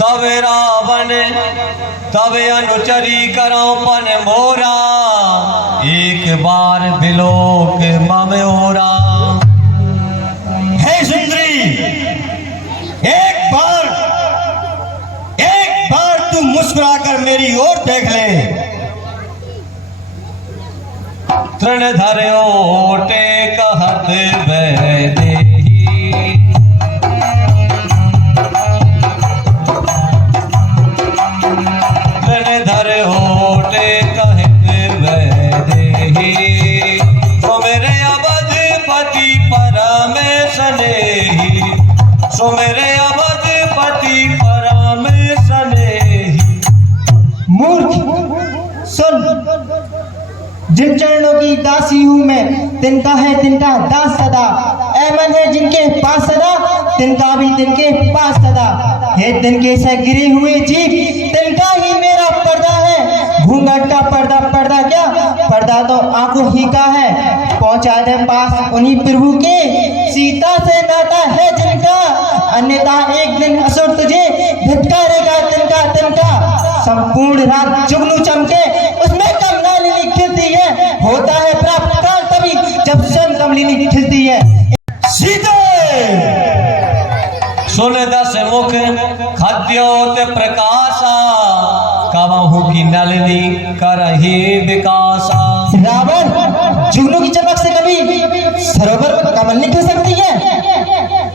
तब रावण तब अनुचरी करौपन मोरा, एक बार बिलोक मम ओरा। हे सुंदरी, एक बार तू मुस्कुराकर मेरी ओर देख ले। तृण धर्यो ओटे कहत वैदेही, तृण धर्यो ओटे कहत वैदेही। सुमेरे अवधपति परम स्नेही, सुमेरे अवधपति परम स्नेही। मूर्ख सुन, जिन चरणों की दासी हूँ मैं, तिनका है तिनका दास सदा। ऐमन है जिनके पास सदा, तिनका भी तिनके पास सदा। हे तिनके से गिरे हुए जीव, तिनका ही मेरा पर्दा है। घूंघट का पर्दा, पर्दा क्या, पर्दा तो आंखों ही का है। पहुंचा दे पास उन्हीं प्रभु के, सीता से नाता है जिनका। अन्यथा एक दिन असुर तुझे धिक्कारेगा तिनका तिनका। संपूर्ण रात जुगनू चमके, उसमें कमलालिनी खिलती है। होता है प्राप्त काल तभी जब स्वयं कमलिनी खिलती है। सीते सुन दस मुख खद्योत प्रकाशा, कबहू की नलिनी करही विकासा। रावण, जुगनू की चमक से कभी सरोवर में कमल नहीं खिल सकती है।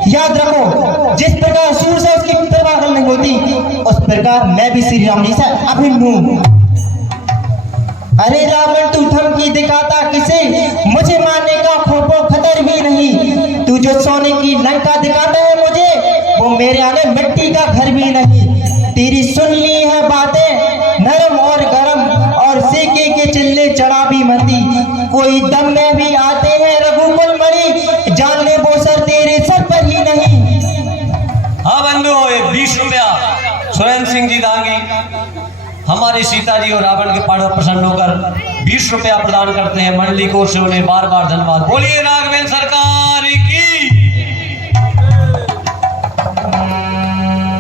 याद रखो, जिस प्रकार सूर्य से उसकी परवाह नहीं होती, उस प्रकार मैं भी श्री राम जी से अभिन्न हूँ। अरे रावण, तू धमकी दिखाता किसे, मुझे मारने का खौफो खतर भी नहीं। तू जो सोने की लंका दिखाता है मुझे, वो मेरे आगे मिट्टी का घर भी नहीं। तेरी सुन ली है बातें नरम और गरम, और सेके के चिल्ले चढ़ा भी मती। कोई दम में भी आते हैं रघुकुल मणि, जान ले वो सर तेरे सर पर ही नहीं। हाँ बंधु, 20 रुपया स्वयं सिंह जी दांगी हमारी सीता जी और रावण के पाड़ प्रसन्न होकर 20 रुपया प्रदान करते हैं। मंडली को से उन्हें बार बार धन्यवाद। बोलिए राघवेंद्र सरकार की।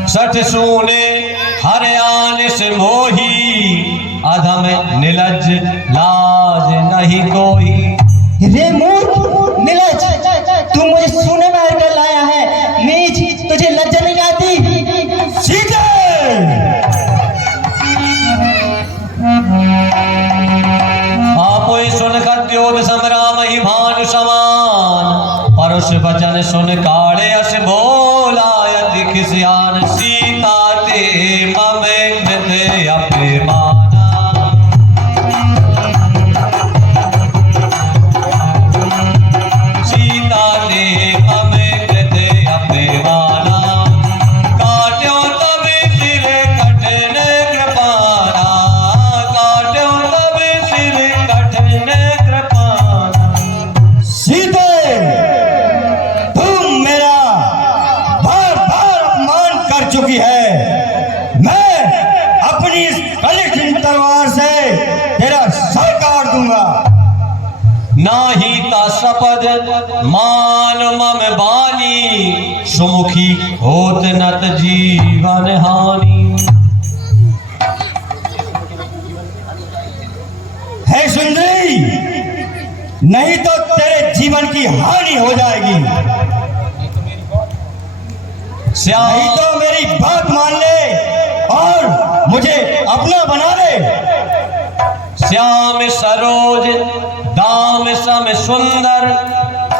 सठ सूने हरयान से मोही, अधम निलज लाज नहीं कोई। रे मूर्ख निलज, तू मुझे सूने में हर कर लाया है। नीच, तुझे लज्जा नहीं आती। सीते आपो सुन खद्योत समराम ही भानु समान, परुष वचन सुन काले अस बोला यदि खिसियान। सीता ते मम कृत अभिमाना, सीता ते मम कृत अभिमाना। काट्यो तब सिर कठिन कृपाना, काट्यो तब सिर कठिन कृपाना। सीते, तुम मेरा बार बार अपमान कर चुकी है। मैं अपनी इस कलिठिन तलवार से तेरा सर काट दूंगा। नाही ता सपद मान मम बानी, सुमुखी होत नत जीवन हानि। है सुंदरी, नहीं तो तेरे जीवन की हानि हो जाएगी। श्याम नहीं तो मेरी बात मान ले और मुझे अपना बना ले। श्याम सरोज दाम सम सुंदर,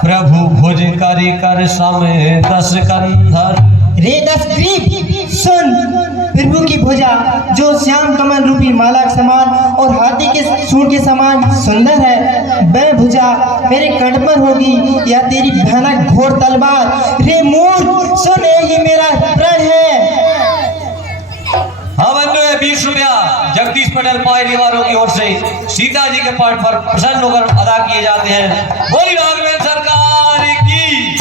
प्रभु भुज करि कर सम 10 कंधर। रे दसग्रीव सुन, प्रभु की भुजा जो श्याम कमल रूपी माला के समान और हाथी के सूंड के समान सुंदर है, वह भुजा मेरे कंठ पर होगी या तेरी भयानक घोर तलवार। रे मूर्ख सुन, ये मेरा प्रण है। हाँ बंधु, 20 रुपया जगदीश पटेल पायरी वालों की ओर से सीता जी के पाठ पर प्रसन्न होकर अदा किए जाते हैं। बोली राघवेंद्र सरकार की।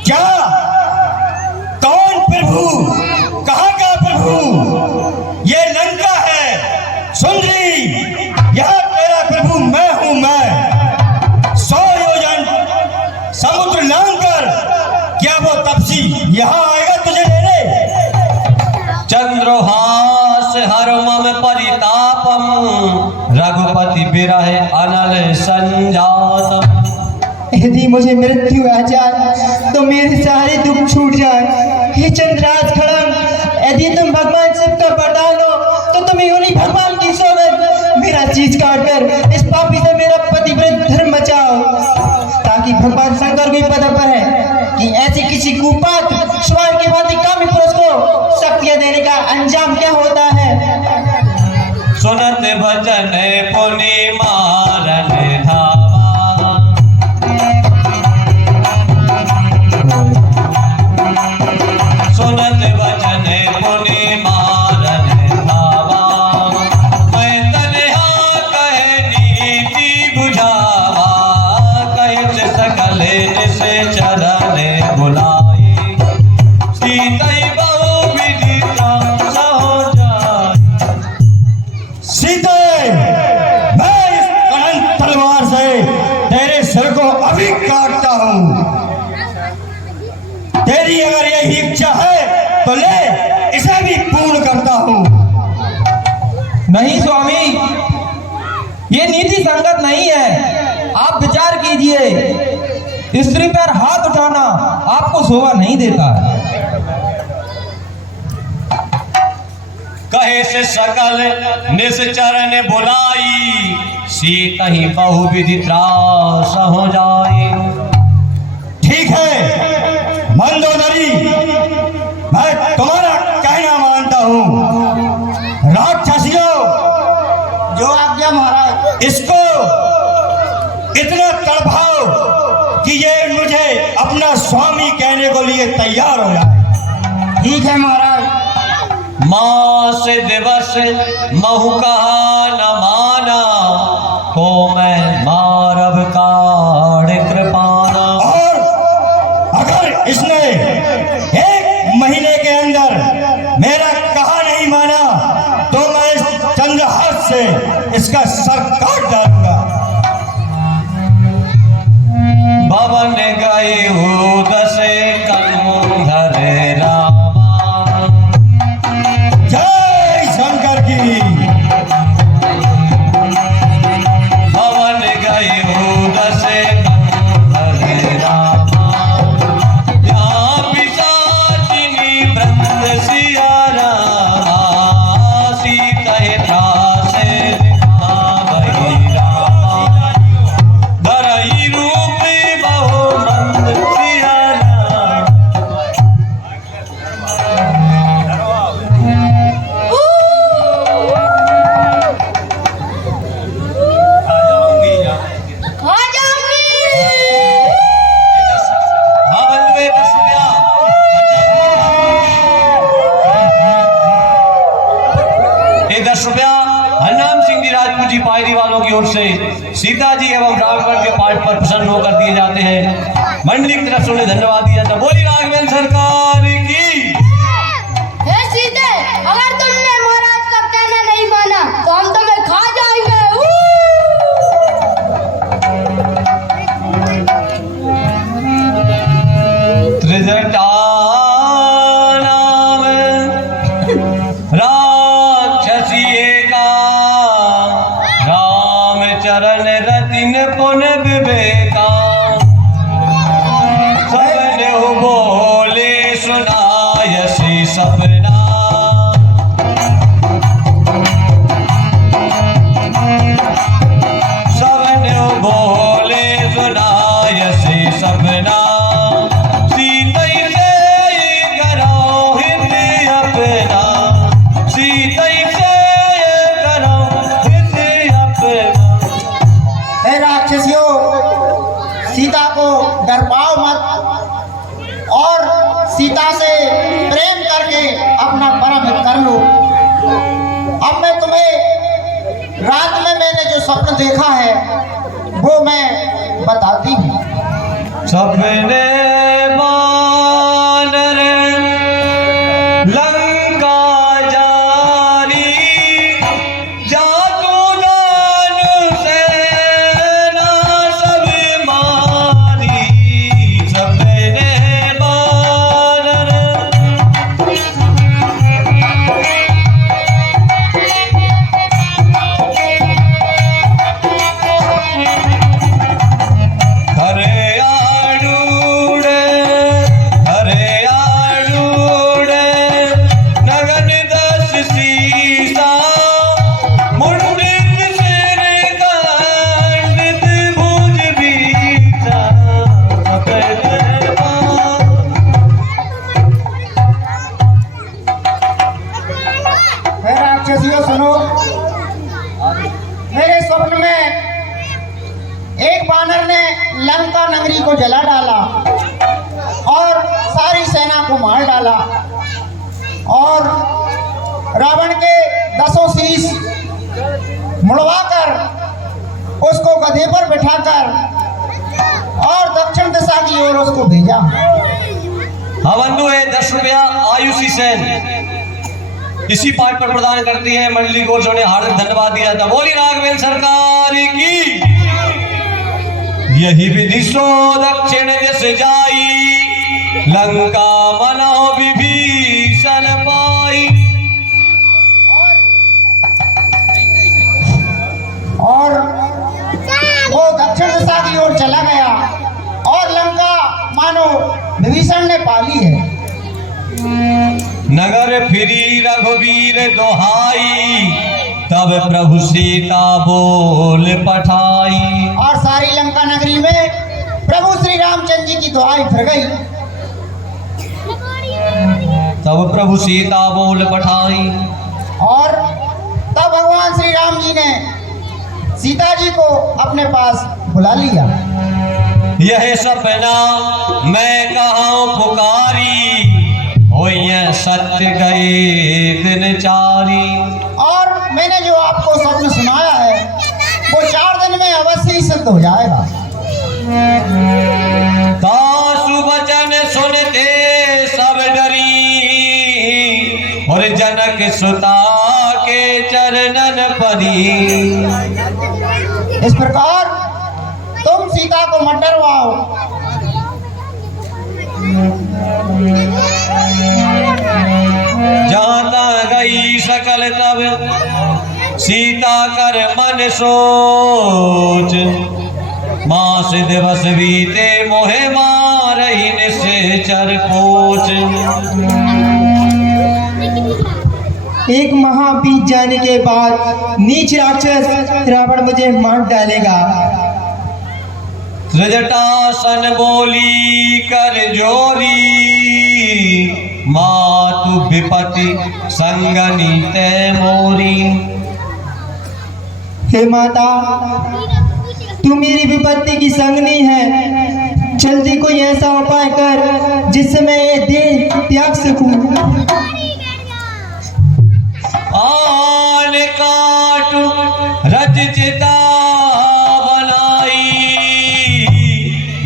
क्या? कौन प्रभु? कहाँ का प्रभु? ये लंका है। सुंदरी, यह तेरा प्रभु मैं हूं। मैं 100 योजन समुद्र बेरा है अनल संजात। यदि मुझे मृत्यु आ जाए तो मेरे सारे दुख छूट जाए। हे चंद्रराज खड़ंग, यदि तुम भगवान शिव का वरदान हो तो तुम उन्हीं भगवान की सौगंध मेरा चीज काट कर इस पापी से मेरा पतिव्रत धर्म बचाओ, ताकि भगवान शंकर को पता पड़े कि ऐसी किसी कुपात स्वर्ण की भांति कामी पुरुष को शक्तियां देने का अंजाम क्या होता है। सुनत भजन पुनि मारन धावा, सुनत भजन पुनि मारन धावा। मैं तन्हा कह नीति बुझावा, कहित सकल निस चरण बुलाए। सीतई बहु विदिता सहो जाए। सीते, मैं इस अनंत तलवार से तेरे सिर को अभी काटता हूँ। तेरी अगर यही इच्छा है तो ले, इसे भी पूर्ण करता हूँ। नहीं स्वामी, ये नीति संगत नहीं है। आप विचार कीजिए, स्त्री पर हाथ उठाना आपको शोभा नहीं देता। कहे से सकल निश्चरण बुलाई, सीत ही बहु विधि त्रास हो जाए। ठीक है मंदोदरी, मैं तुम्हारा कहना मानता हूँ। राक्षसियों, जो आज्ञा महाराज। इसको इतना तड़पाओ कि ये मुझे अपना स्वामी कहने को लिए तैयार हो जाए। ठीक है महाराज। मास दिवस महु कहा न माना, तो मैं मारव काढ़ कृपाना। और अगर इसने 1 महीने के अंदर मेरा कहा नहीं माना तो मैं इस चंद्रहास से इसका सर काट डालूंगा। भवन गए हो दसे कंधर रामा। जय शंकर की। भवन गए हो दसे कंधर रामा। यहाँ पिशाचिनी वृंद सिया रामा। सीतहि त्रासे भावहि रामा। धरहि रूप बहु मंद सिया रामा। खा जाऊंगी। हाँ बंधुए, 10 रुपया। ये 10 रुपया हरनाम सिंह जी राजपूत जी पायरी वालों की ओर से सीता जी एवं राघवन के पाठ पर प्रसन्न होकर दिए जाते हैं। मंडली की तरफ से उन्हें धन्यवाद दिया जाता है। बोली राघवेंद्र सरकार की। हे सीते, अगर तुमने महाराज का कहना नहीं माना तो हम तुम्हें खा जाएंगे। त्रिजटा नाम राक्षसी एका, राम चरण रतिन पुन विवेका। सबने बोले सुनायसी सपना। सबने बोले सुनायसी सपना। सीतई से करो हित अपना। सीतई से करो हित अपना। हे राक्षसियों, सीता को डरपाओ मत और सीता से प्रेम करके अपना परम हित कर लो। अब मैं तुम्हें रात में मैंने जो स्वप्न देखा है वो मैं बताती हूँ। सपने वानर लंका जारी। जादू दान सेना सब मारी। सपने वानर नगरी को जला डाला और सारी सेना को मार डाला और रावण के 10 शीश मुड़वाकर उसको गधे पर बिठाकर और दक्षिण दिशा की ओर उसको भेजा। हाँ बंधु, है 10 रुपया आयुषी सेन इसी पार्ट पर प्रदान करती है। मंडली को ने हार्दिक धन्यवाद दिया था। बोली राघवेंद्र सरकार की। यही विधि सो दक्षिण दिश जाई, लंका मनो विभीषण पाई। और वो दक्षिण दिशा की ओर चला गया और लंका मानो विभीषण ने पाली है। नगर फिरी रघुवीर दोहाई, तब प्रभु सीता बोल पठाई। और सारी लंका नगरी में प्रभु श्री रामचंद्र जी की दुआई फिर गई। तब प्रभु सीता बोल पठाई। और तब भगवान श्री राम जी ने सीता जी को अपने पास बुला लिया। यह सपना मैं कहाँ पुकारी, हो यह सत्य गए दिन चारी। और मैंने जो आपको स्वप्न सुनाया है वो 4 दिन में अवश्य ही सिद्ध हो जाएगा। दासु वचन सुनते सब डरी, और जनक सुता के चरणन परी। इस प्रकार तुम सीता को मत डरवाओ। जाता गई सकल तब सीता कर मन सोच, मास दिवस बीते मोहे मारही निश्चर कोच। एक माह बीत जाने के बाद नीच राक्षस रावण मुझे मार डालेगा। त्रिजटासन बोली कर जोरी, मातु विपति संगनी तै मोरी। हे माता, तू मेरी विपत्ति की संगनी है। जल्दी कोई ऐसा उपाय कर जिससे मैं ये देह त्याग सकूं। आन काट रज चिता बनाई,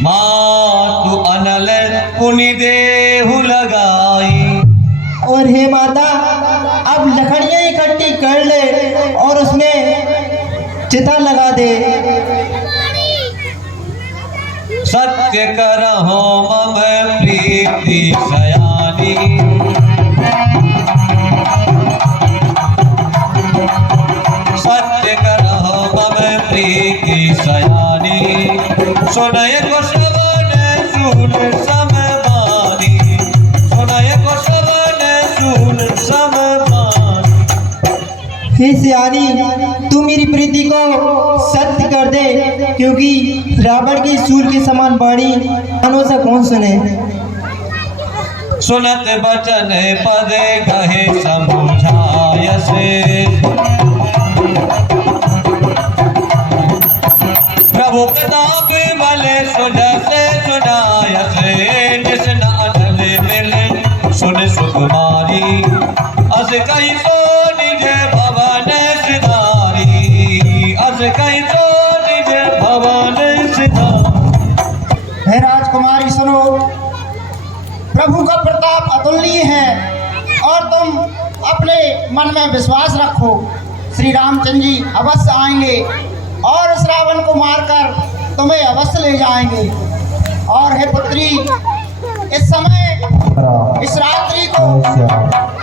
मातु अनल पुनि देहु लगाई। और हे माता, अब लकड़ियां इकट्ठी कर ले और उसमें चिता लगा दे। सत्य करहो मम प्रीति सयानी, सत्य करहो मम प्रीति सयानी। सुनय को श्रवण सून सममानी, सुनय को श्रवण सून सममानी। हे सियानी, तू मेरी प्रीति को सत्य कर दे, क्योंकि रावण की सूर के समान वाणी कानों से कौन सुने। सुनत बचन पद कहे समझायस, प्रभु प्रताप बल सुनस सुनायस। निसन अनल मिल सुन सुकुमारी, अस कही सो निज भवन सिधारी, अस कही सो निज भवन सिधारी। हे राजकुमारी सुनो, प्रभु का प्रताप अतुलनीय है और तुम अपने मन में विश्वास रखो। श्री रामचंद्र जी अवश्य आएंगे और इस रावण को मारकर तुम्हें अवश्य ले जाएंगे। और हे पुत्री, इस समय इस रात्रि को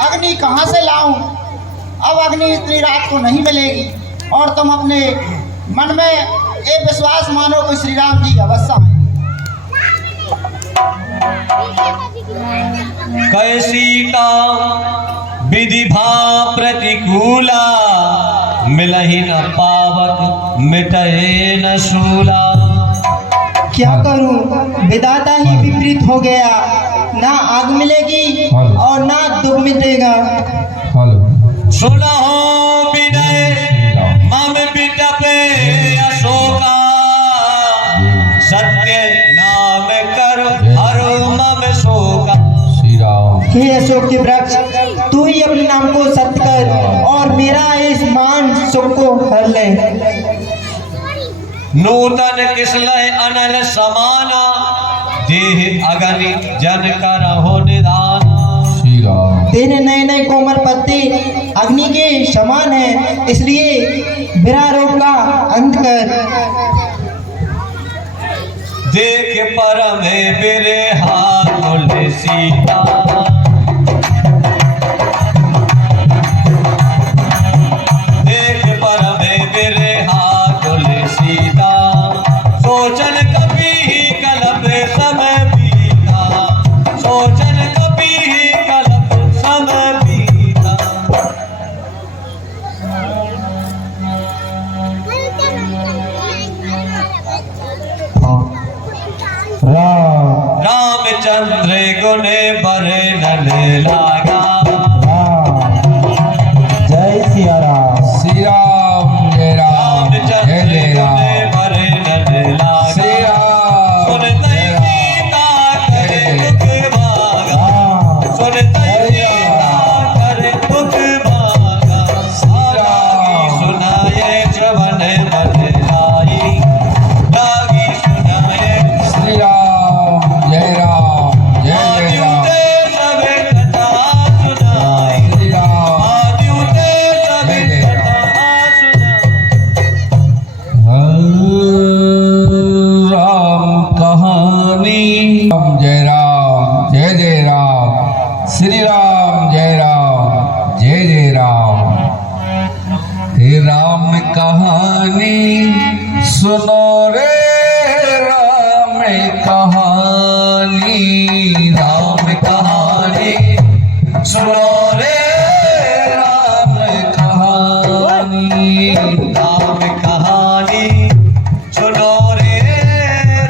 अग्नि कहाँ से लाऊं? अब अग्नि इतनी रात को नहीं मिलेगी और तुम अपने मन में ये विश्वास मानो कि श्री राम जी अवश्य आएंगे। कैसीता विधि भा प्रतिकूला, मिलहि न पावक मिटए न शूला। क्या करूं, विधाता ही विपरीत हो गया। ना आग मिलेगी और ना दुख मिटेगा। सुनहो विनय मम बिटपे अशोका, सत्य ना अशोक के वृक्ष, तू ही अपने नाम को सत्य कर और मेरा इस मान सुख को हर ले। नूतन किसलय अनल समाना, देह अगनि जन करहो निदान। तेरे नए नए कोमल पत्ते अग्नि के समान है, इसलिए मेरा रोग का अंत कर। देख परम बिरे हाथ सीता, देख परम बिरे हाथ सीता, सोचन कभी ही कलप समय बीता, सोचन कभी ही कलप समय बीता। रामचंद्र गुने बरनन लागा, जय सिया राम। श्री राम जय राम जय जय राम। बरनन लागा, श्री राम सुनते सीता करे दुख भागा, सुनते सीता करे दुख भागा। लागी सुनाए श्रवण मन लाई, लागी सुनाए श्री राम जय राम जय जय राम। सबे कथा सुनाए, श्री राम आद्युते सबे कथा सुनाए। राम कहानी। राम जय जय राम। श्री राम जय जय राम। हे राम कहानी सुनो रे, राम कहानी, राम कहानी सुनो रे राम कहानी। राम कहानी, सुनो रे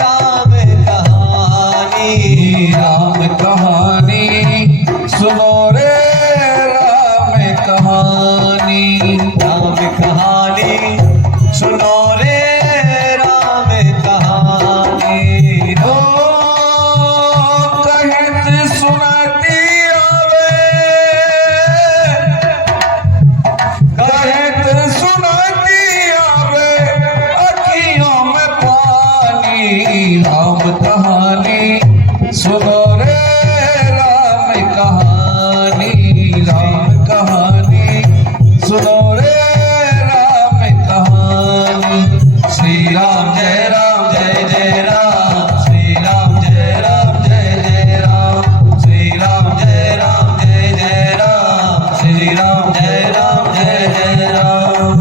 राम कहानी। राम कहानी सुनो रे, राम कहानी। राम कहानी, सुनो रे राम कहानी। ओ कहत सुनाती आवे, कहत सुनाती आवे अखियों में पानी। राम कहानी सुनो रे, राम कहानी, राम कहानी सुनो रे, राम कहानी। श्री राम जय राम जय जय राम। श्री राम जय राम जय जय राम। श्री राम जय राम जय जय राम। श्री राम जय राम जय जय राम।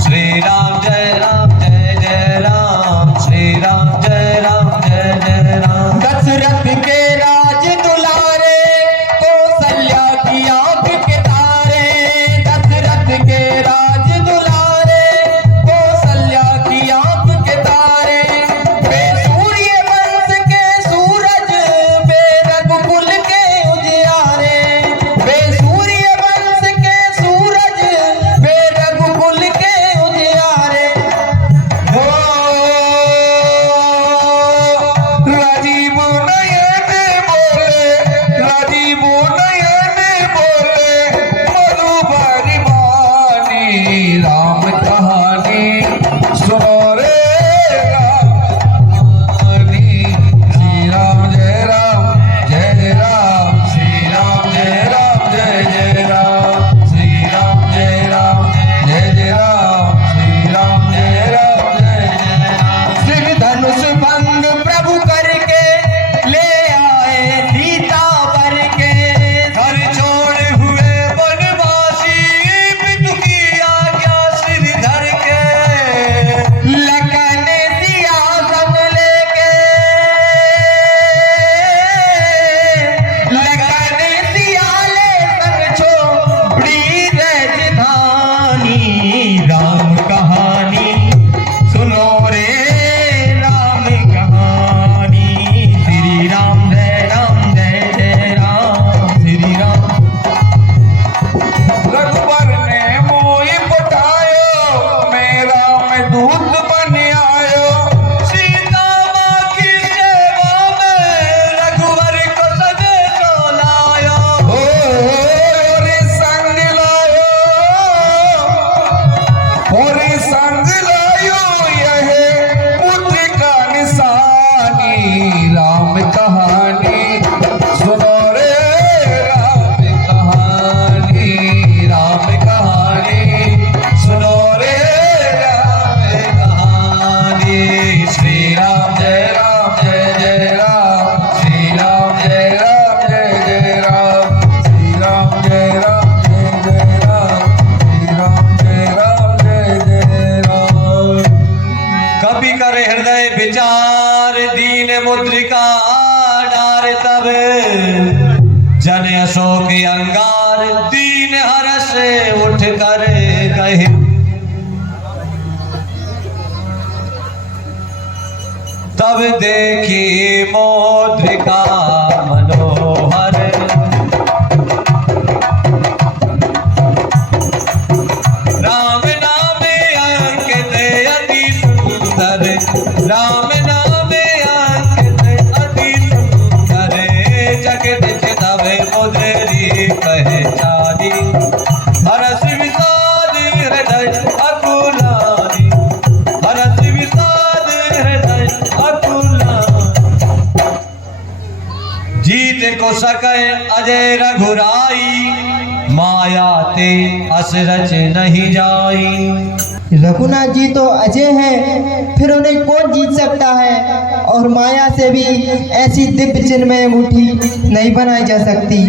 श्री राम जय राम जय जय राम। कर हृदय विचार दीन मुद्रिका डार तब जन अशोक अंगार दीन हर्ष उठ कर कहे तब देखी मुद्रिका मनोहर राम नाम अंकित अति सुंदर राम नाम अंकित अति सुंदर जगत तब मुद्री पहचानी हरस विषाद हृदय अकुलानी हरस विषाद हृदय जीत को सके अजय रघुराई माया ते असरच नहीं जाई। रघुनाथ जी तो अजय हैं, फिर उन्हें कौन जीत सकता है। और माया से भी ऐसी दिव्य चिन्मय मुट्ठी नहीं बनाई जा सकती।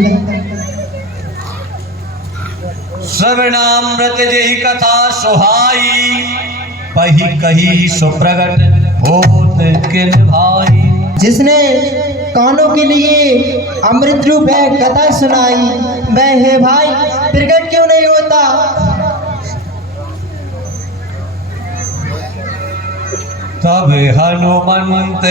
श्रवणामृत जही कथा सुहाई पही कही सुप्रगट होत किन भाई। जिसने कानों के लिए अमृत रूप है कथा सुनाई वह है भाई प्रकट क्यों नहीं होता। तब हनुमंत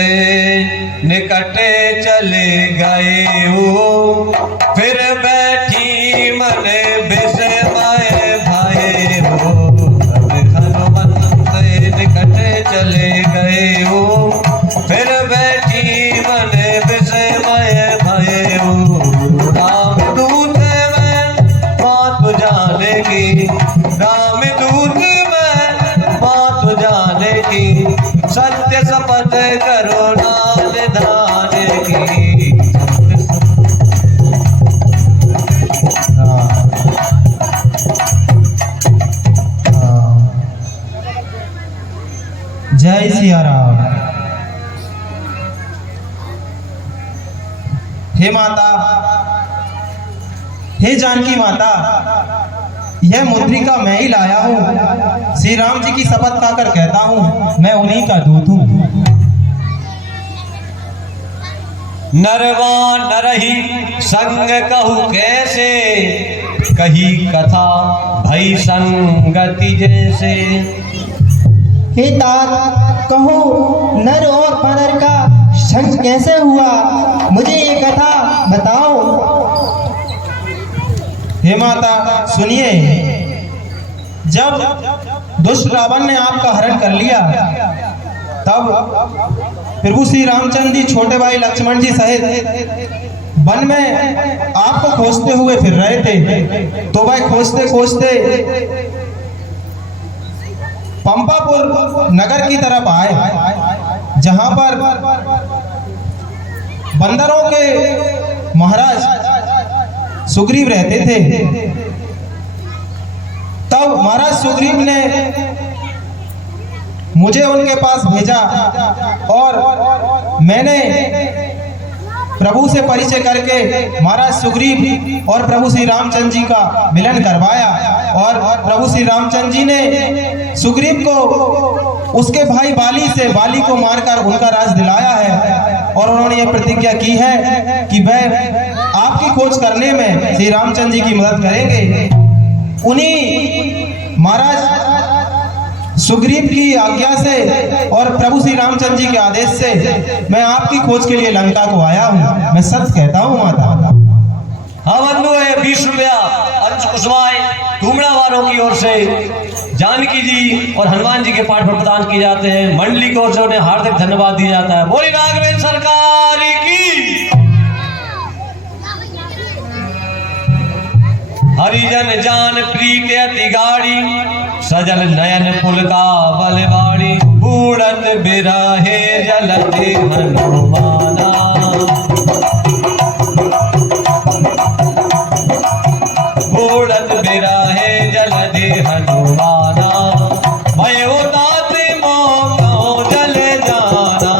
निकटे चले गए हो फिर बैठी मन विस्मय भय हो। तब हनुमंत निकटे चले गए हो फिर बैठी मन विस्मय भय हो। राम दूत में बात जाने की राम दूत में बात जाने की सत्य शपथ करो नाल धाने की। जय सिया राम। हे माता, हे जानकी माता, यह मुद्रिका मैं ही लाया हूँ। श्री राम जी की शपथ खाकर कहता हूँ मैं उन्हीं का दूत हूँ। नरवा नरही संग कहू कैसे कही कथा भई संगति जैसे। हे तात कहो नर और वानर का संग कैसे हुआ, मुझे ये कथा बताओ। हे माता सुनिए, जब दुष्ट रावण ने आपका हरण कर लिया तब प्रभु श्री रामचंद्र जी छोटे भाई लक्ष्मण जी सहित वन में आपको खोजते हुए फिर रहे थे। तो भाई खोजते खोजते पंपापुर नगर की तरफ आए जहां पर बंदरों के महाराज सुग्रीव रहते थे। तब महाराज सुग्रीव ने मुझे उनके पास भेजा और मैंने प्रभु से परिचय करके महाराज सुग्रीव और प्रभु श्री रामचंद्र जी का मिलन करवाया। और प्रभु श्री रामचंद्र जी ने सुग्रीव को उसके भाई बाली को मारकर उनका राज दिलाया है। और उन्होंने ये प्रतिज्ञा की है कि वह आपकी खोज करने में श्री रामचंद्र जी की मदद करेंगे। उन्हीं महाराज सुग्रीव की आज्ञा से और प्रभु श्री रामचंद्र जी के आदेश से मैं आपकी खोज के लिए लंका को आया हूँ। मैं सत्य कहता हूँ माता। हाँ बंधु है 20 रुपया अंश कुसवाए टुमड़ा वालों की ओर से जानकी जी और हनुमान जी के पाठ पर प्रदान किए जाते हैं। मंडली की ओर से उन्हें हार्दिक धन्यवाद दिया जाता है। बोली राघवेंद्र सरकार की। हरिजन जान प्रीत अति गाड़ी सजल नयन पुल का बलवाड़ी बूढ़त बिराहे जलते हनुमाना। बूढ़त बिराहे जलते हनुमाना भयो तात मोह जल जाना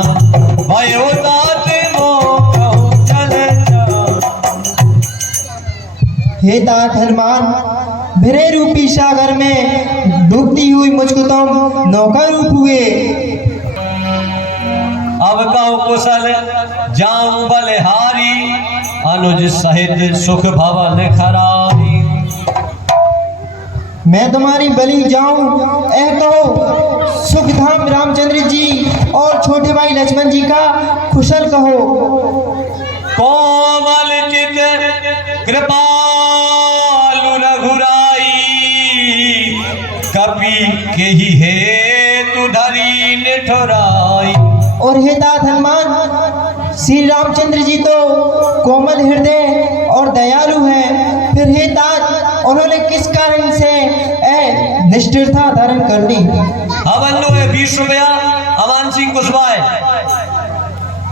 भयो तात मोह जल जाना। हे तात हनुमान भिरे रूपी सागर में डूबती हुई मुझको तुम नौका रूप हुए। अनुज सहित सुख भवन खराई। मैं तुम्हारी बलि जाऊं ऐ कहो, सुख धाम रामचंद्र जी और छोटे भाई लक्ष्मण जी का कुशल कहो। कोमल चित कृपालु रघुराई, कपि के ही हेतु धरी निठुराई। और हे तात हनुमान, श्री रामचंद्र जी तो कोमल हृदय और दयालु हैं, फिर हे तात उन्होंने किस कारण से निष्ठुरता धारण कर ली? बंधु 20 रुपया अमान सिंह कुशवाहा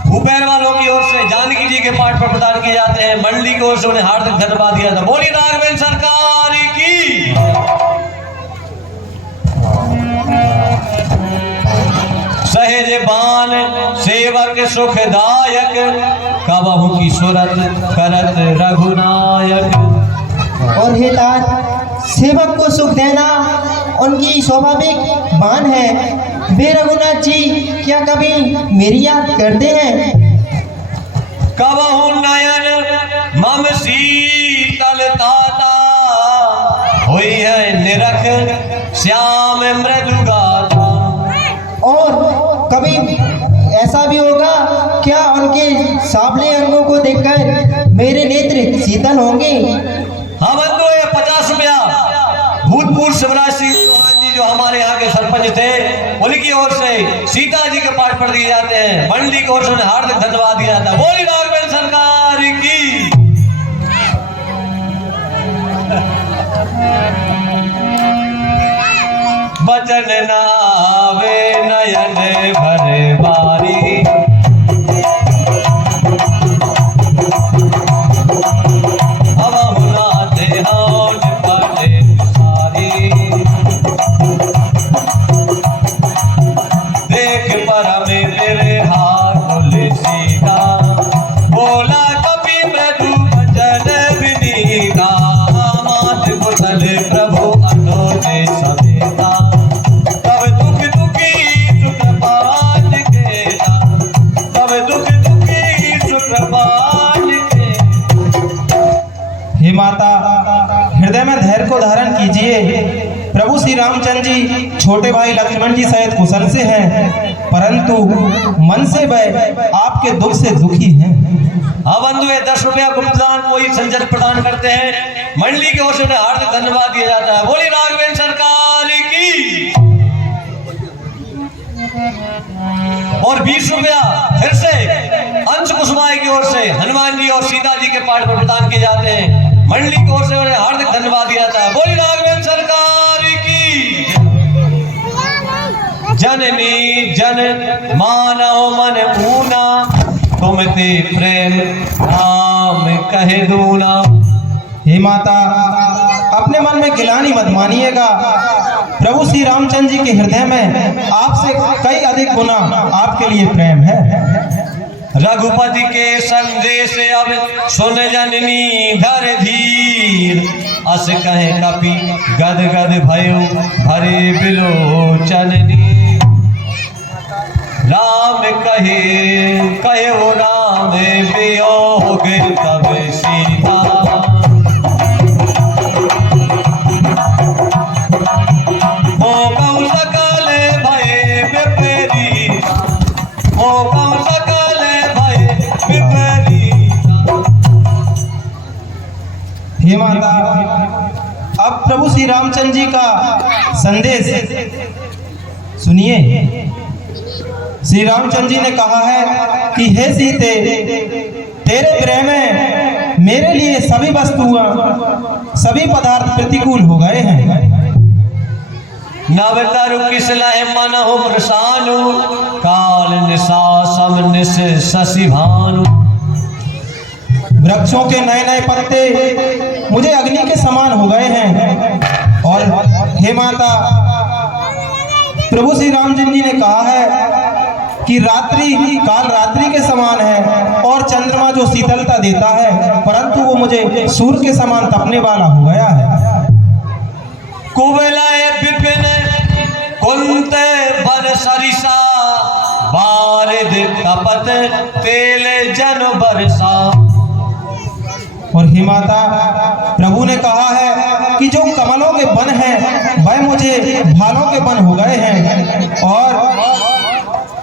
भूपेर वालों की ओर से जानकी जी के पाठ पर प्रदान किए जाते हैं। मंडली की ओर से उन्हें हार्दिक धन्यवाद दिया था। बोली राघवेंद्र सरकार की। सहज बान सेवक सुखदायक, कबहु की सुरत करत रघुनायक। और हे तात, सेवक को सुख देना उनकी स्वाभाविक बान है। वे रघुनाथ जी क्या कभी मेरी याद करते हैं? कबहु नयन मम शीतल ताता, हुई है निरख श्याम मृदु गाता। और कभी ऐसा भी होगा क्या उनके सांवले अंगों को देखकर मेरे नेत्र शीतल होंगे? हाँ बंधु 50 रुपया भूतपूर्व शिवराज सिंह चौहान जी जो हमारे यहाँ के सरपंच थे, उनकी ओर से सीता जी के पाठ पर दिए जाते हैं। मंडली की ओर से उन्हें हार्दिक धन्यवाद दिया जाता है। बोली राघवेंद्र सरकार की। बचन नावे नयन भरे बारी, माता हृदय में धैर्य को धारण कीजिए। प्रभु श्री रामचंद्र जी छोटे भाई लक्ष्मण जी सहित कुशल से हैं, परंतु मन से वह आपके दुख से दुखी हैं। बंधु 10 रुपया गुप्तदान कोई संजय प्रदान करते हैं। मंडली की ओर से उन्हें हार्दिक धन्यवाद दिया जाता है। बोली राघवेंद्र सरकार की। और 20 रुपया फिर से अंश कुशवाहा की ओर से हनुमान जी और सीता जी के पाठ पर प्रदान किए जाते हैं। मंडली की ओर से उन्हें हार्दिक धन्यवाद दिया जाता है। बोली राघवेंद्र सरकार की। जननी जन मानव मन पूना, तुम ते प्रेम राम कहे दूना। हे माता, अपने मन में गिलानी मत मानिएगा। प्रभु श्री रामचंद्र जी के हृदय में आपसे कई अधिक गुना आपके लिए प्रेम है। रघुपति के संदेश अब सुन जननी धर धीर, अस कहे कपि गद गद भयो भरे बिलोचननी। राम कहे कहे वो राम वियोग तब सीता, हो गौ सकल भय विपरीता, हो गौ सकल भय विपरीता। हे माता, अब प्रभु श्री रामचंद्र जी का संदेश सुनिए। श्री रामचंद्र जी ने कहा है कि हे सीते, तेरे प्रेम में मेरे लिए सभी वस्तुआं, सभी पदार्थ प्रतिकूल हो गए हैं। नवतरु किसलह मनहु प्रसानु, काल निशा सम निश शशि भानु। वृक्षों के नए नए पत्ते मुझे अग्नि के समान हो गए हैं। और हे माता, प्रभु श्री रामचंद्र जी ने कहा है कि रात्रि काल रात्रि के समान है और चंद्रमा जो शीतलता देता है, परंतु वो मुझे सूर्य के समान तपने वाला हो गया है। कुवलय विपिन कुंत बन सरिसा, बारिद तपत तेल जन बरसा। हे माता, प्रभु ने कहा है कि जो कमलों के वन हैं वह मुझे भालों के वन हो गए हैं,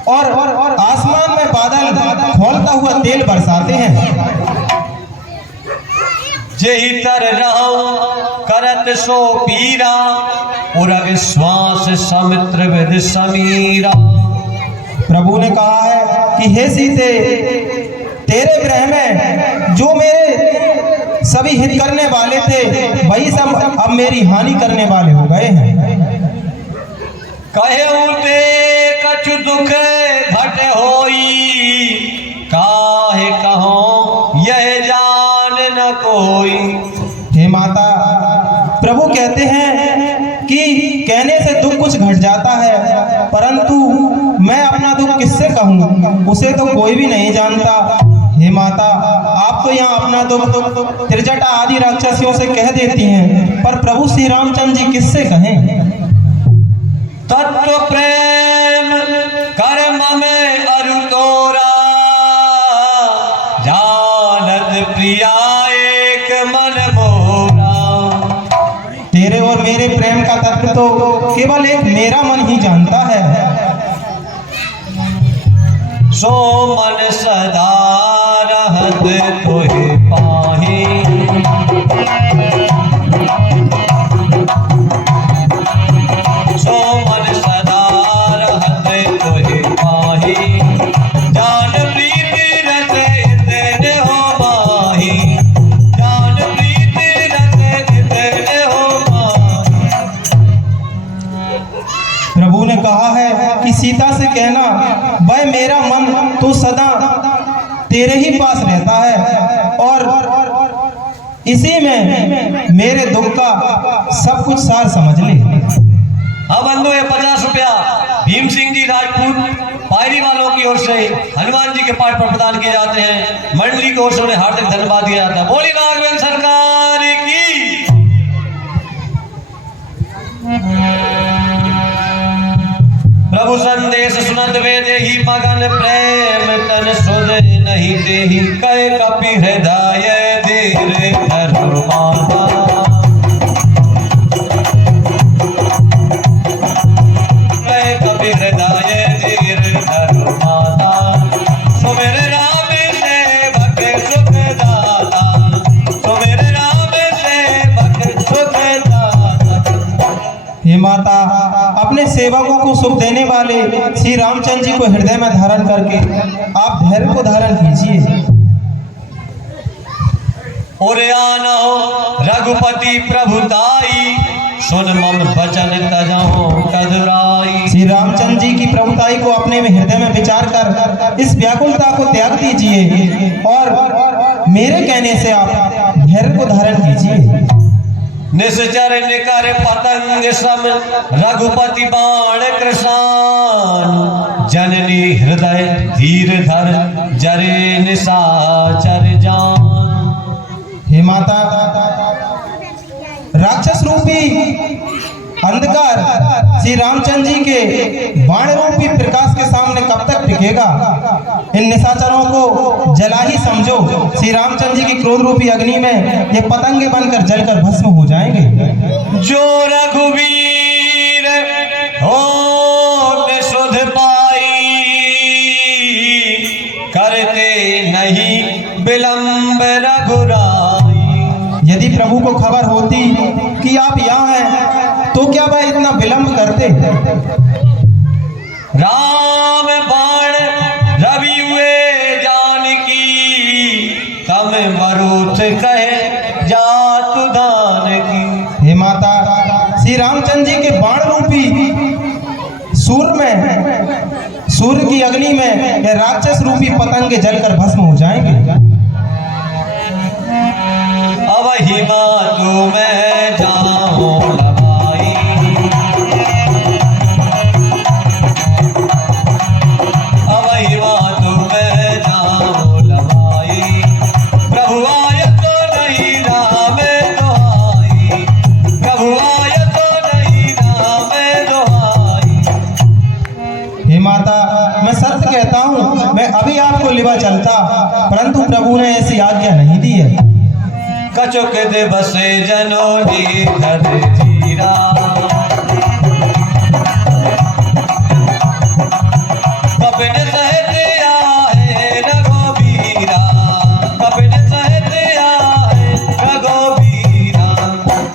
और आसमान में बादल खोलता हुआ तेल बरसाते हैं। जेहि तर रहो करत सो पीरा, उरग श्वास समित्र विद समीरा। प्रभु ने कहा है कि हे सीते, तेरे गृह में जो मेरे सभी हित करने वाले थे वही सब अब मेरी हानि करने वाले हो गए हैं। कहे ते कछु दुख घट होई, काहे कहो यह जान न कोई। हे माता, प्रभु कहते हैं कि कहने से दुख कुछ घट जाता है, परंतु मैं अपना दुख किससे कहूँ, उसे तो कोई भी नहीं जानता। हे माता, आप तो यहाँ अपना दुख त्रिजटा आदि राक्षसियों से कह देती हैं, पर प्रभु श्री रामचंद्र जी किससे कहें? तत्व प्रेम कर्म में अरु तोरा, जानत प्रिया एक मन मोरा। तेरे और मेरे प्रेम का तत्व तो केवल एक मेरा मन ही जानता है। सो मन सदा रहत तोहि पाहि, सो मन सदा रहत तोहि पाहि। जान प्रीति रत इतने हो माही, जान प्रीति रत इतने हो माही। प्रभु ने कहा है कि सीता से कहना, वह मेरा मन तो सदा तेरे ही पास रहता है, और इसी में मेरे दुख का सब कुछ सार समझ ले। अब बंधु, ये 50 रुपया भीम सिंह जी राजपूत पायरी वालों की ओर से हनुमान जी के पाठ पर प्रदान किए जाते हैं। मंडली की ओर से उन्हें हार्दिक धन्यवाद दिया जाता है। बोली राघवेंद्र सरकार की। प्रभु संदेश सुनत वेदे ही मगन प्रेम तन सुध नहीं देहि, कहे कपि हृदय धीरे धरो माता। कहे कपि हृदय धीरे धरो माता, सो मेरे राम सेवक सुख दाता, सो मेरे राम सेवक सुख दाता। हे माता, अपने सेवकों को सुख देने वाले श्री रामचंद्र जी को हृदय में धारण करके आप धैर्य को धारण कीजिए। और आनो रघुपति प्रभुताई, सुन मम बचन तजहु कदुराई। श्री रामचंद्र जी की प्रभुताई को अपने में हृदय में विचार कर इस व्याकुलता को त्याग दीजिए, और मेरे कहने से आप धैर्य को धारण कीजिए। निश्चर निकर पतंग सम, रघुपति बाण कृशान। जननी हृदय धीर धर, जरे निशाचर जान। हे माता, राक्षस रूपी अंधकार श्री रामचंद्र जी के बाण रूपी प्रकाश के सामने कब तक टिकेगा? इन निशाचरों को जला ही समझो। श्री रामचंद्र जी की क्रोध रूपी अग्नि में ये पतंगे बनकर जलकर भस्म हो जाएंगे। जो रघुवीर हो सुध पाई, करते नहीं विलंब रघुराई। यदि प्रभु को खबर होती कि आप यहाँ हैं तो क्या वह इतना विलंब करते? राम बाण रवि हुए जानकी, तम मरुत कहे जातु दान की। हे माता, श्री रामचंद्र जी के बाण रूपी सूर्य की अग्नि में ये राक्षस रूपी पतंगे जलकर भस्म हो जाएंगे। अब हिमा तू मैं जाऊं लबाई, अब हिमा तू मैं जाऊं लबाई। प्रभु आय तो नहीं राम दुहाई, प्रभु आय तो नहीं राम दुहाई। हे माता, मैं सत्य कहता हूँ, मैं अभी आपको लिवा चलता, परंतु प्रभु ने ऐसी आज्ञा नहीं दी है। कचुक दे बसे जनोनी धर जीरा कपिन सहित आए रघुबीरा कपिन सहित आए रघुबीरा।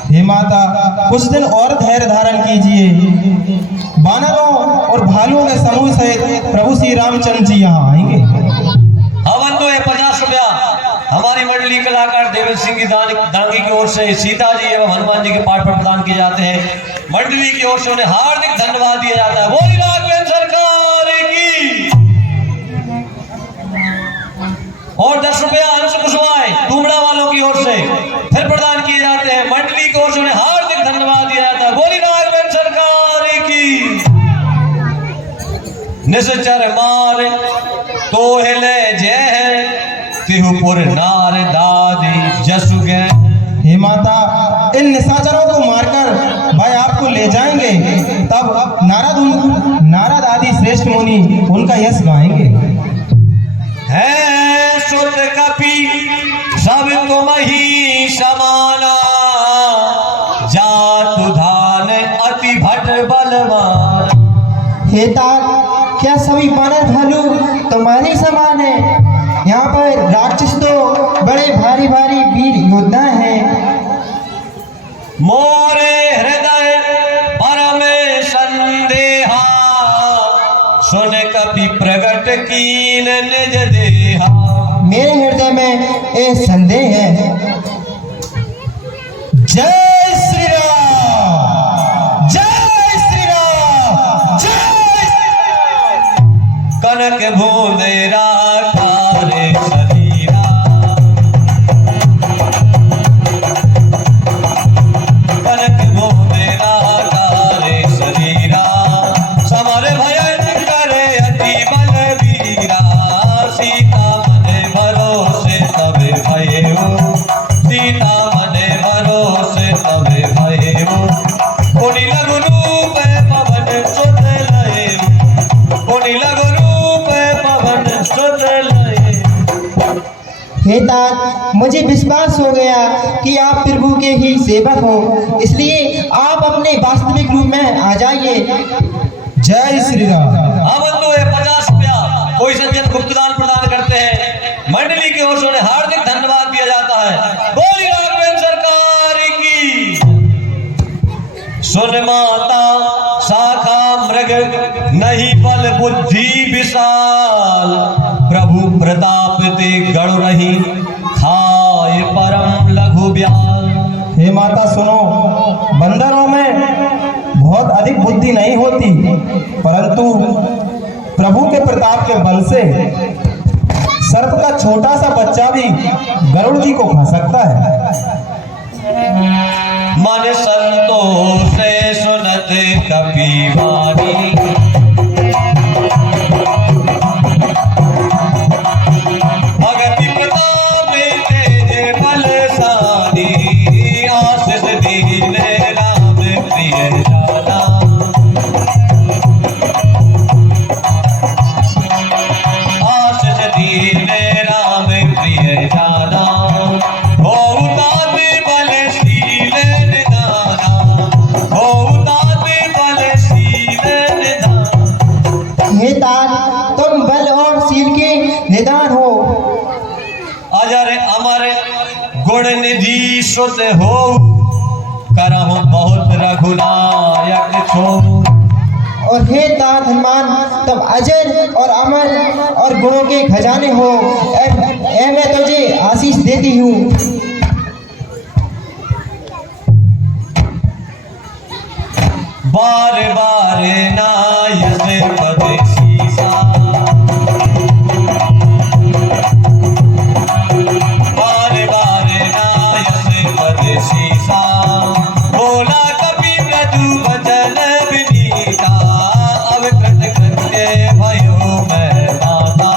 हे माता कुछ दिन और धैर्य धारण कीजिए। वानरों और भालुओं के समूह सहित प्रभु श्री रामचंद्र जी यहाँ आएंगे। हवन तो है 50 रुपया हमारी मंडली कलाकार देवेंद्र सिंह जी दांगी की ओर से सीता जी एवं हनुमान जी के पाठ पर प्रदान किए जाते हैं। मंडली की ओर से उन्हें हार्दिक धन्यवाद दिया जाता है। बोली राघवेंद्र सरकार की। और 10 रुपया अंश कुशवाए टुमड़ा वालों की ओर से फिर प्रदान किए जाते हैं। मंडली की ओर से उन्हें हार्दिक धन्यवाद दिया जाता है। बोली राघवेंद्र सरकार की। निश्चर मार तो हिले जय तिहुपुर नार दादी जसु गए। हे माता इन निशाचरों को मारकर भाई आपको ले जाएंगे, तब नारद आदि श्रेष्ठ मुनि उनका यश गाएंगे। है सुत कपि सब तुम ही समाना जातु धान अति भट बलवान। हे तात क्या सभी वानर भालू तुम्हारे समान है? यहाँ पर राक्षस तो बड़े भारी भारी वीर योद्धा हैं। मोरे हृदय परम संदेहा सुन कपि प्रगट कीन निज देहा। मेरे हृदय में एक संदेह है। जय श्री राम, जय श्री राम, जय श्री राम। कनक भूंदे राकारे शरीरा कनक भूंदे राकारे शरीरा समर भयन करे अति बलवीरा। सीता मने भरोसे तबे भयो सीता मने भरोसे तबे भयो। कोनि लगु रूप पवन सुत लये कोनि लगु रूप पवन सुत लये। हे तात मुझे विश्वास हो गया कि आप प्रभु के ही सेवक हो, इसलिए आप अपने वास्तविक रूप में आ जाइए। जय श्री राम। हवन तो है 50 रुपया कोई सज्जन गुप्तदान प्रदान करते हैं। मंडली की ओर से उन्हें हार्दिक धन्यवाद दिया जाता है। बोली राघवेंद्र सरकार की। सुन माता शाखा मृग नहीं बल बुद्धि विशाल प्रभु प्रताप ते गण रही खाए परम लघु ब्याल। हे माता सुनो, बंदरों में बहुत अधिक बुद्धि नहीं होती, परंतु प्रभु के प्रताप के बल से सर्प का छोटा सा बच्चा भी गरुड़ जी को खा सकता है। मन संतोष से सुनत कपिवाणी भगति प्रताप तेज बलशाली आशीष दीने राम प्रिय जाना। आशीष दीने राम प्रिय जाना। हे तात तुम बल और शील के निदान हो। अजर अमर गुण निधि सुत हो करहु बहुत रघुनायक छो। और हे तात हनुमान तुम अजर और अमर और गुणों के खजाने हो। मैं तुझे आशीष देती हूँ। बार बार नायस पद सीसा बार बार नायस पद सीसा बोला कपि मृदु बचन विनीता। अब कृत कृत्य भयो मैं माता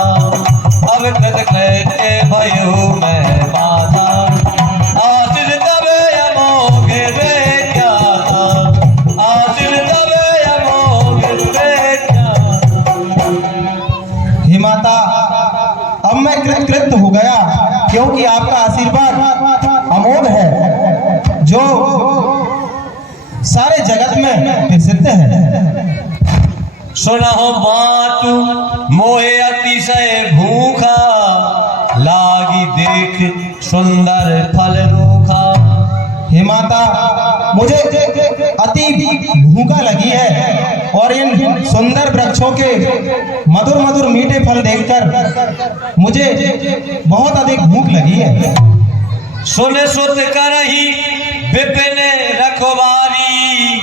अब कृत कृत्य भयो मैं माता। आशीष तबे अमोघ बेख्याता आशीष तबे अमोघ बेख्याता। हे माता अब मैं कृतकृत हो गया, क्योंकि आपका आशीर्वाद अमोघ है, जो सारे जगत में प्रसिद्ध है। सुनहो मातु मोहे अतिशय भूखा, लागी देख सुंदर फल रूखा। हे माता, मुझे अति भूखा लगी है और इन सुंदर वृक्षों के मधुर मधुर मीठे फल देखकर मुझे बहुत अधिक भूख लगी है। सुन सुत करही विपिन रखवारी,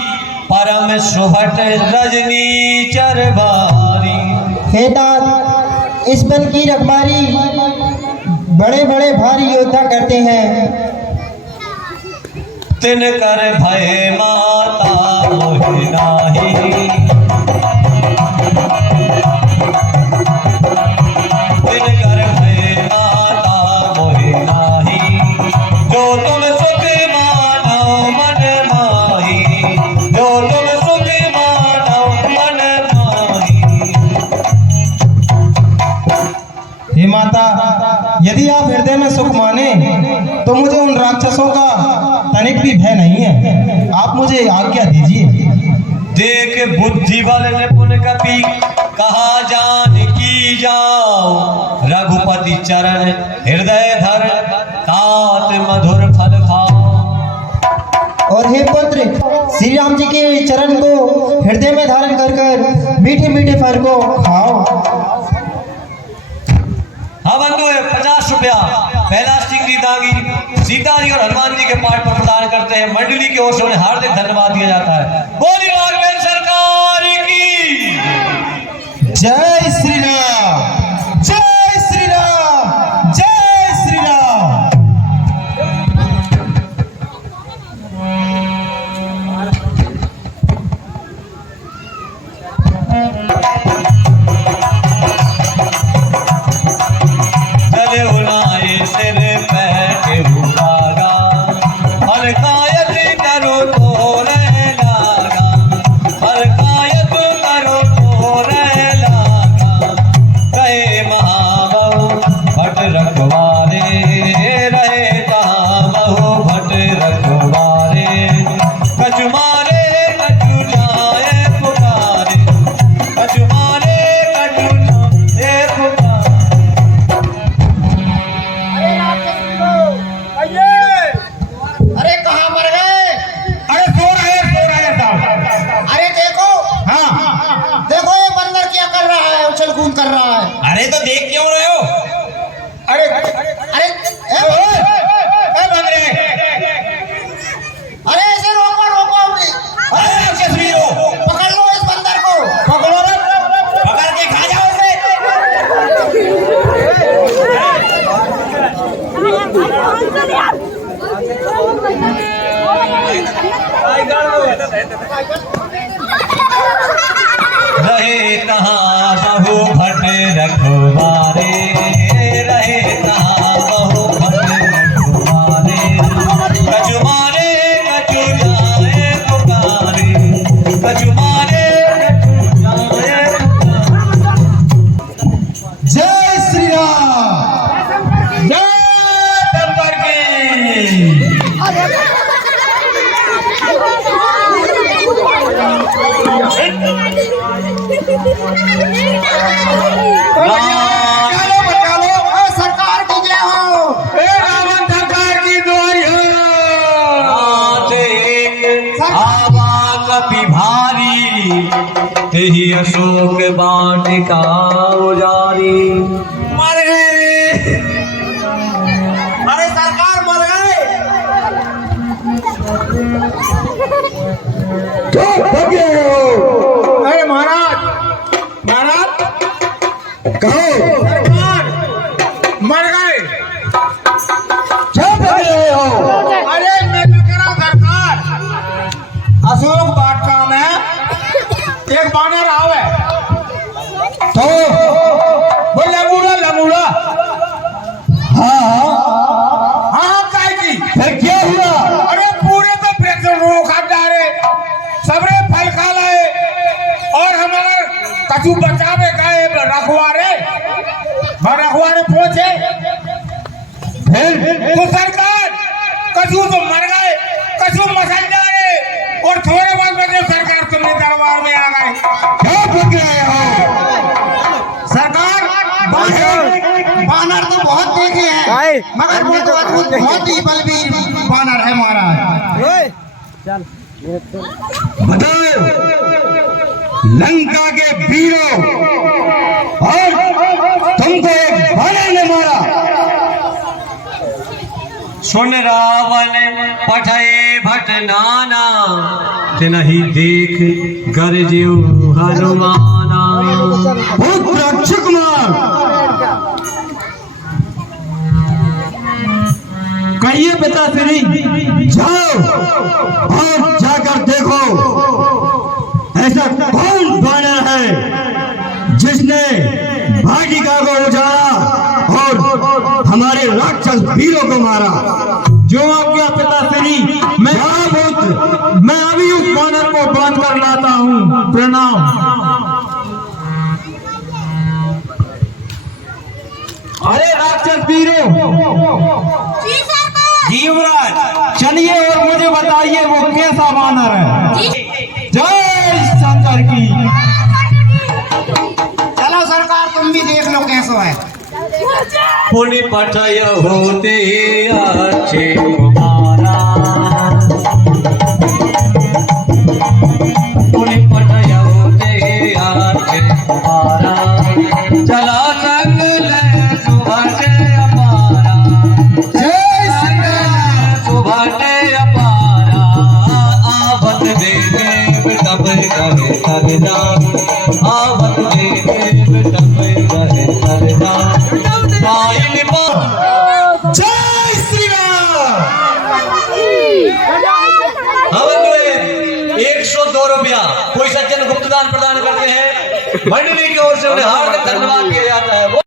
परम सुभट रजनी चरबारी। हे तात, इस वन की रखवारी बड़े बड़े भारी योद्धा करते हैं। तिन कर भय माता मोहि नाही, तिन कर भय माता मोहि नाही। जो तुम सुख मानो मन माही, जो तुम सुख मानो मन माही। हे माता, यदि आप हृदय में सुख माने तो मुझे उन राक्षसों का तनिक भी भय नहीं है। आप मुझे आज्ञा दीजिए। देख बुद्धि बल निपुण कपि, कहा जान की जाओ। रघुपति चरण हृदय धर, तात मधुर फल खाओ। और हे पुत्र, श्री राम जी के चरण को हृदय में धारण कर कर मीठे मीठे फल को खाओ। हाँ बंधु, 50 रुपया कैलाश सिंह जी दांगी सीता जी और हनुमान जी के पाठ पर प्रदान करते हैं। मंडली की ओर से उन्हें हार्दिक धन्यवाद दिया जाता है। बोली राघवेंद्र सरकार की जय श्री राम, जय श्री राम, जय श्री राम। चले उनाए सिर पैके उठागा, हरकायत करो तो रह लागा, हरकायत करो तो रह लागा। कहे महाबहु भट रखवारे, रहे कहाँ बहु भट रखवारे। कछु मारे कछु जाए पुकारे, कछु मारे कछु जाए पुकारे। अरे कहाँ मर गए? अरे सो रहे साहब। अरे देखो, हाँ, देखो ये बंदर क्या कर रहा है, उछल कूद कर रहा है। अरे तो देख क्यों रहे हो? अरे अरे बंदरे, अरे ऐसे रोको रोको, अरे राक्षस वीरो, पकड़ लो इस बंदर को, पकड़ो रे, पकड़ के खा जाओ उसे। रहे कहाँ बहु भट रखवारे, रहे कहाँ बहु भट रखवारे। कछु मारे कछु जाए पुकारे, कछु मारे कछु जाए पुकारे। जय श्री राम, जय शंकर की। सरकार की जय हो। रावण सरकार की दुआई हो। नाथ एक आवा कपि भारी, तेहि अशोक वाटिका उजारी। मर गए। अरे सरकार मर गए। अरे महाराज, महाराज कहो सरकार मर गए। अरे मैं तो कह रहा हूं सरकार, अशोक वाटिका में एक बानर आवे तो वो लंगूड़ा लंगूड़ा। हाँ, हाँ काय की फिर क्या हुआ? अरे पूरे तो वृक्ष रोका डाले, सबरे फल खा लाए और हमारे कछु बचावे का रखवारे पहुंचे फिर तो सरकार कछु तो मर गए, कछु मसल जाए और थोड़े बहुत बचे सरकार तुमने दरबार में आ गए। क्या पूछ रहे हो? सरकार बानर तो बहुत देखे हैं मगर वो तो अद्भुत बहुत ही बलवीर बानर है महाराज। बताओ लंका के वीरों और तुमको एक बानर ने मारा। सुन रावण पठे भट नाना, तिनहि देख गरजेउ हनुमाना। पुत्र अक्षय कुमार कहिए पिताश्री। जाओ और जाकर देखो ऐसा कौन बानर है जिसने भाटिका को उजाड़ा और हमारे राक्षस वीरों को मारा। जो आज्ञा पिताश्री। मैं अभी उस बानर को बांध कर लाता हूँ। प्रणाम। अरे राक्षस वीरों, जी युवराज चलिए और मुझे बताइए वो कैसा बानर है। जय शंकर की। चलो सरकार तुम भी देख लो कैसो है। पुनि पठय होते अच्छे कुमारा, पुनि पठय होते अच्छे कुमारा। चला संग ले सुभटे अपारा, सुभटे अपारा। आवत देवे तब कहे सरदा, आवत देवे तब कहे सरदा। जय श्री राम। 102 रुपया कोई सज्जन गुप्तदान प्रदान करते हैं, मंडली की ओर से उन्हें हार्दिक धन्यवाद किया जाता है।